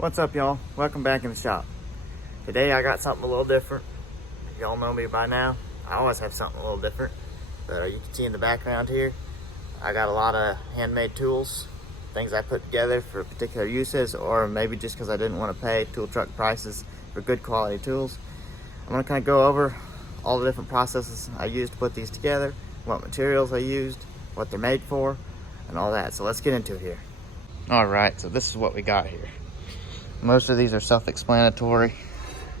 What's up, y'all? Welcome back in the shop. Today I got something a little different. Y'all know me by now. I always have something a little different. But you can see in the background here, I got a lot of handmade tools, things I put together for particular uses, or maybe just because I didn't want to pay tool truck prices for good quality tools. I'm going to kind of go over all the different processes I used to put these together, what materials I used, what they're made for, and all that. So let's get into it here. All right, so this is what we got here. Most of these are self-explanatory.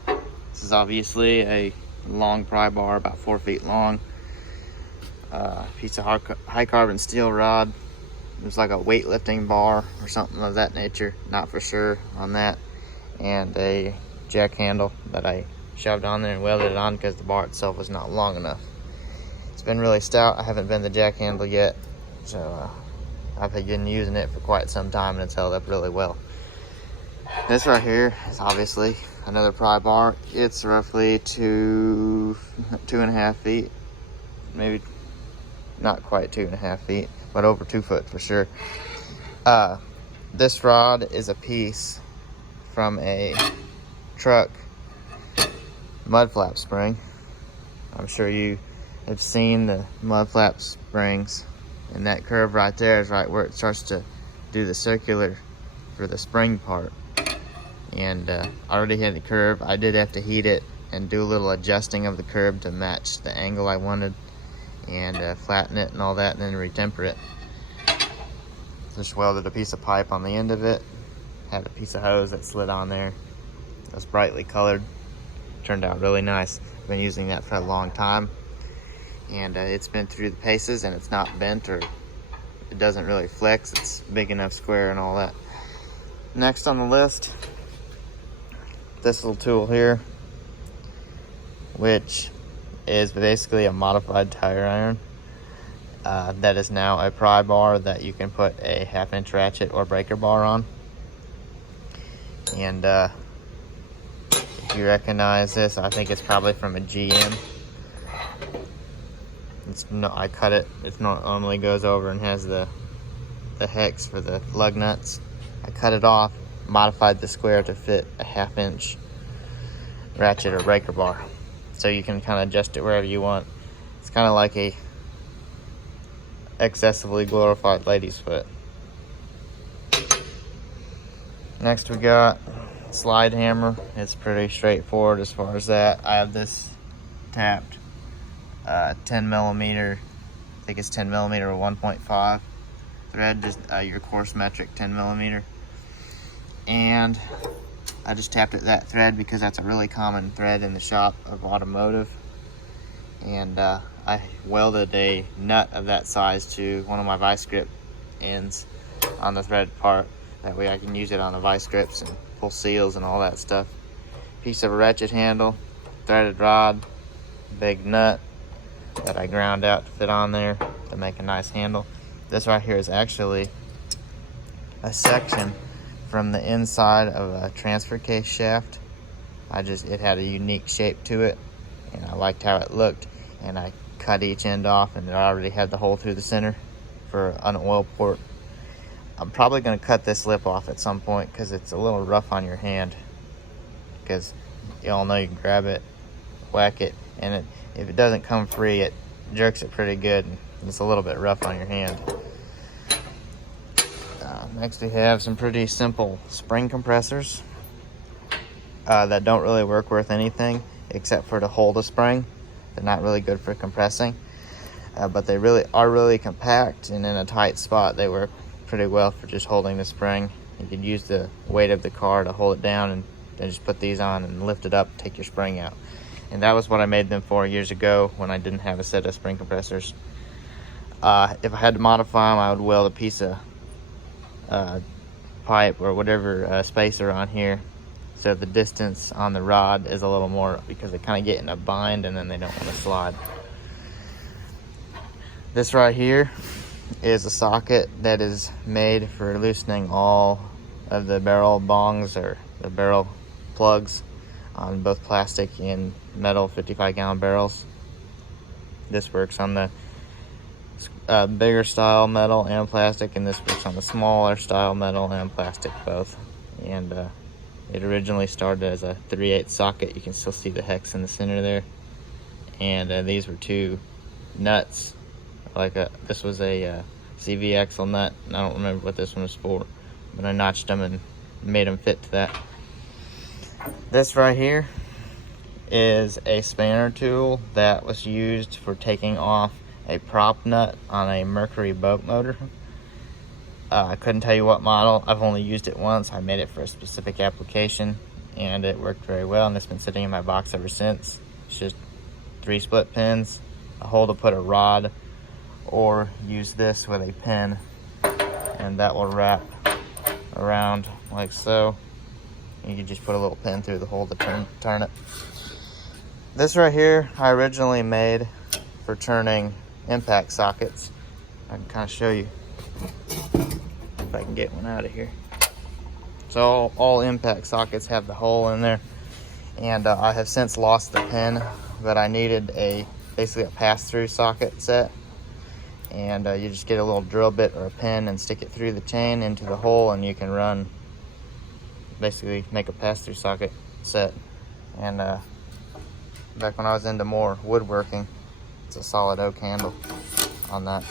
This is obviously a long pry bar, about 4 feet long. Piece of high carbon steel rod. It's like a weightlifting bar or something of that nature, not for sure on that. And a jack handle that I shoved on there and welded it on because the bar itself was not long enough. It's been really stout. I haven't been the jack handle yet, so I've been using it for quite some time and it's held up really well. This right here is obviously another pry bar. It's roughly two and a half feet, maybe not quite 2.5 feet, but over 2 foot for sure. This rod is a piece from a truck mud flap spring. I'm sure you have seen the mud flap springs, and that curve right there is right where it starts to do the circular for the spring part. And I already had the curve. I did have to heat it and do a little adjusting of the curve to match the angle I wanted, and flatten it and all that, and then retemper it. Just welded a piece of pipe on the end of it, had a piece of hose that slid on there. It was brightly colored, turned out really nice. I've been using that for a long time, and it's been through the paces and it's not bent, or it doesn't really flex. It's big enough square and all that. Next on the list, this little tool here, which is basically a modified tire iron that is now a pry bar that you can put a 1/2 inch ratchet or breaker bar on. And if you recognize this, I think it's probably from a GM. I cut it. It normally goes over and has the hex for the lug nuts. I cut it off, modified the square to fit a 1/2 inch ratchet or breaker bar, so you can kind of adjust it wherever you want. It's kind of like a excessively glorified lady's foot. Next we got slide hammer. It's pretty straightforward as far as that. I have this tapped 10 millimeter, I think it's 10 millimeter or 1.5 thread, just your coarse metric 10 millimeter. And I just tapped it that thread because that's a really common thread in the shop of automotive. And I welded a nut of that size to one of my vice grip ends on the thread part. That way I can use it on the vice grips and pull seals and all that stuff. Piece of a ratchet handle, threaded rod, big nut that I ground out to fit on there to make a nice handle. This right here is actually a section from the inside of a transfer case shaft. It had a unique shape to it, and I liked how it looked, and I cut each end off, and it already had the hole through the center for an oil port. I'm probably going to cut this lip off at some point because it's a little rough on your hand, because you all know you can grab it, whack it, and if it doesn't come free, it jerks it pretty good, and it's a little bit rough on your hand. Next we have some pretty simple spring compressors that don't really work worth anything except for to hold a spring. They're not really good for compressing, but they are really compact, and in a tight spot they work pretty well for just holding the spring. You could use the weight of the car to hold it down, and then just put these on and lift it up, take your spring out. And that was what I made them for years ago when I didn't have a set of spring compressors. If I had to modify them, I would weld a piece of pipe or whatever spacer on here, so the distance on the rod is a little more, because they kind of get in a bind and then they don't want to slide. This right here is a socket that is made for loosening all of the barrel bongs, or the barrel plugs, on both plastic and metal 55-gallon barrels. This works on the bigger style metal and plastic, and this works on the smaller style metal and plastic both. And It originally started as a 3/8 socket. You can still see the hex in the center there. And these were two nuts. This was a CV axle nut. I don't remember what this one was for, but I notched them and made them fit to that. This right here is a spanner tool that was used for taking off a prop nut on a Mercury boat motor. I couldn't tell you what model. I've only used it once. I made it for a specific application and it worked very well, and it's been sitting in my box ever since. It's just 3 split pins, a hole to put a rod, or use this with a pin, and that will wrap around like so. You can just put a little pin through the hole to turn it. This right here I originally made for turning impact sockets. I can kind of show you if I can get one out of here. So all impact sockets have the hole in there, and I have since lost the pin, but I needed basically a pass-through socket set, and you just get a little drill bit or a pin and stick it through the chain into the hole, and you can basically make a pass-through socket set. And back when I was into more woodworking, it's a solid oak handle on that.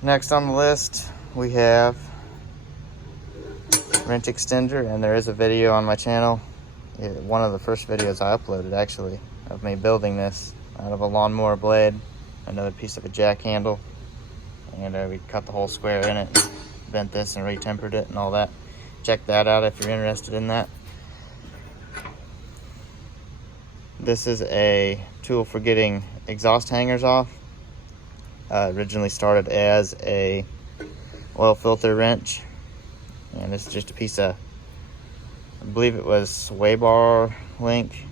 Next on the list we have wrench extender, and there is a video on my channel, one of the first videos I uploaded actually, of me building this out of a lawnmower blade, another piece of a jack handle, and we cut the whole square in it, bent this and retempered it and all that. Check that out if you're interested in that. This is a tool for getting exhaust hangers off. Originally started as a oil filter wrench, and this is just a piece of, I believe it was sway bar link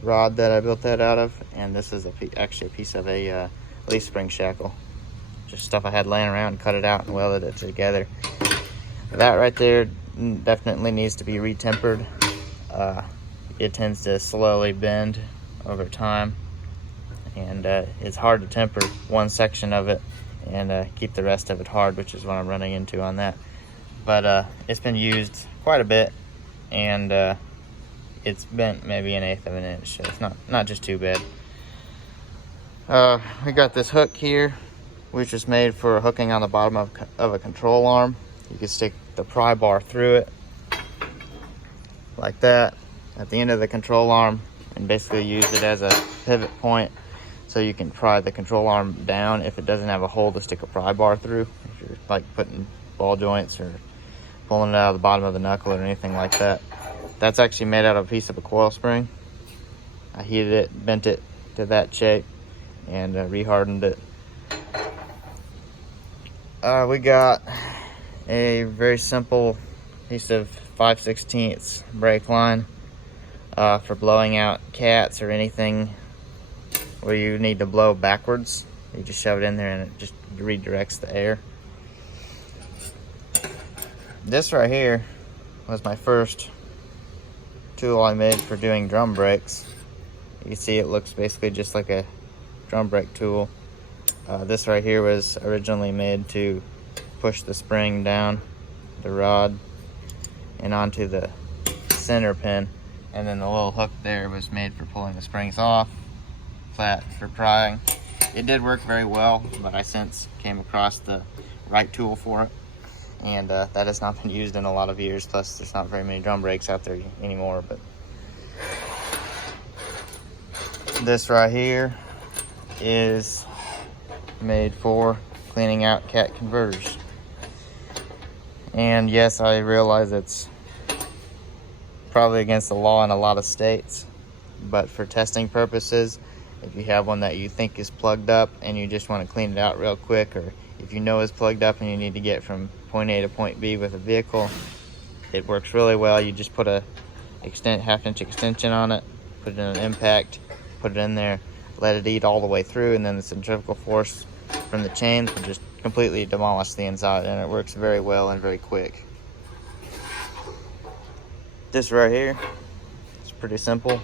rod that I built that out of, and this is actually a piece of a leaf spring shackle. Just stuff I had laying around, cut it out and welded it together. That right there definitely needs to be retempered. It tends to slowly bend over time, and it's hard to temper one section of it and keep the rest of it hard, which is what I'm running into on that. But it's been used quite a bit, and it's bent maybe 1/8 of an inch, so it's not just too bad. We got this hook here, which is made for hooking on the bottom of a control arm. You can stick the pry bar through it like that at the end of the control arm, and basically use it as a pivot point, so you can pry the control arm down if it doesn't have a hole to stick a pry bar through. If you're like putting ball joints or pulling it out of the bottom of the knuckle or anything like that. That's actually made out of a piece of a coil spring. I heated it, bent it to that shape, and rehardened it. We got a very simple piece of 5/16 brake line for blowing out cats or anything where you need to blow backwards. You just shove it in there and it just redirects the air. This right here was my first tool I made for doing drum brakes. You can see it looks basically just like a drum brake tool. This right here was originally made to push the spring down the rod and onto the center pin, and then the little hook there was made for pulling the springs off, flat for prying. It did work very well, but I since came across the right tool for it, and that has not been used in a lot of years. Plus there's not very many drum brakes out there anymore. But this right here is made for cleaning out cat converters. And yes, I realize it's probably against the law in a lot of states, but for testing purposes, if you have one that you think is plugged up and you just want to clean it out real quick, or if you know it's plugged up and you need to get from point A to point B with a vehicle, it works really well. You just put a 1/2 inch extension on it, put it in an impact, put it in there, let it eat all the way through, and then the centrifugal force from the chains will just completely demolish the inside, and it works very well and very quick. This right here is pretty simple.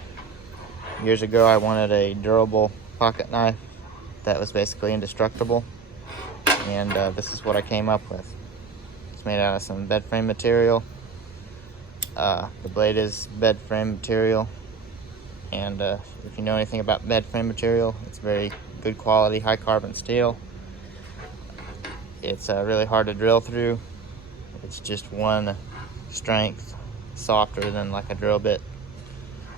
Years ago I wanted a durable pocket knife that was basically indestructible. and this is what I came up with. It's made out of some bed frame material. The blade is bed frame material, and if you know anything about bed frame material, it's very good quality, high carbon steel. It's really hard to drill through. It's just one strength softer than like a drill bit,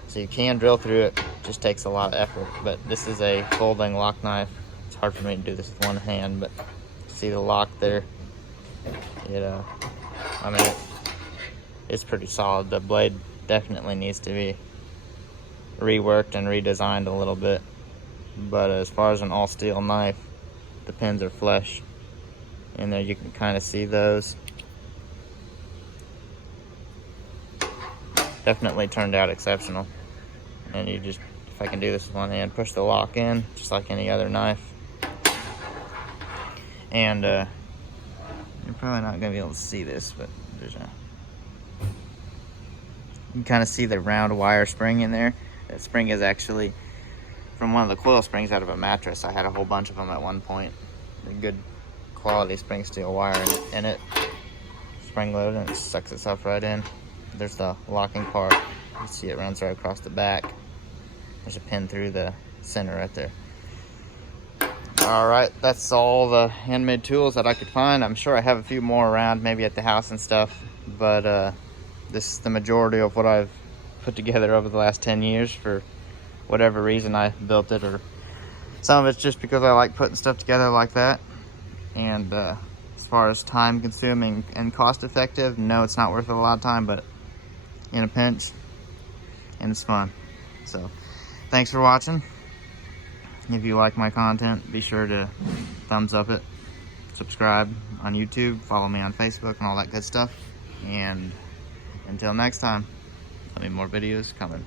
so you can drill through it. Just takes a lot of effort. But this is a folding lock knife. It's hard for me to do this with one hand, but see the lock there? I mean, it's pretty solid. The blade definitely needs to be reworked and redesigned a little bit, but as far as an all steel knife, the pins are flesh. In there you can kind of see those. Definitely turned out exceptional. And you just, if I can do this with one hand, push the lock in just like any other knife. And you're probably not gonna be able to see this, but there's a, you can kind of see the round wire spring in there. That spring is actually from one of the coil springs out of a mattress. I had a whole bunch of them at one point. A good quality spring steel wire in it, spring loaded, and it sucks itself right in. There's the locking part. You see it runs right across the back. There's a pin through the center right there. Alright, that's all the handmade tools that I could find. I'm sure I have a few more around, maybe at the house and stuff, but this is the majority of what I've put together over the last 10 years. For whatever reason I built it, or some of it's just because I like putting stuff together like that. And as far as time consuming and cost effective, no, it's not worth it a lot of time, but in a pinch, and it's fun. So thanks for watching. If you like my content, be sure to thumbs up it, subscribe on YouTube, follow me on Facebook and all that good stuff. And until next time, there'll be more videos coming.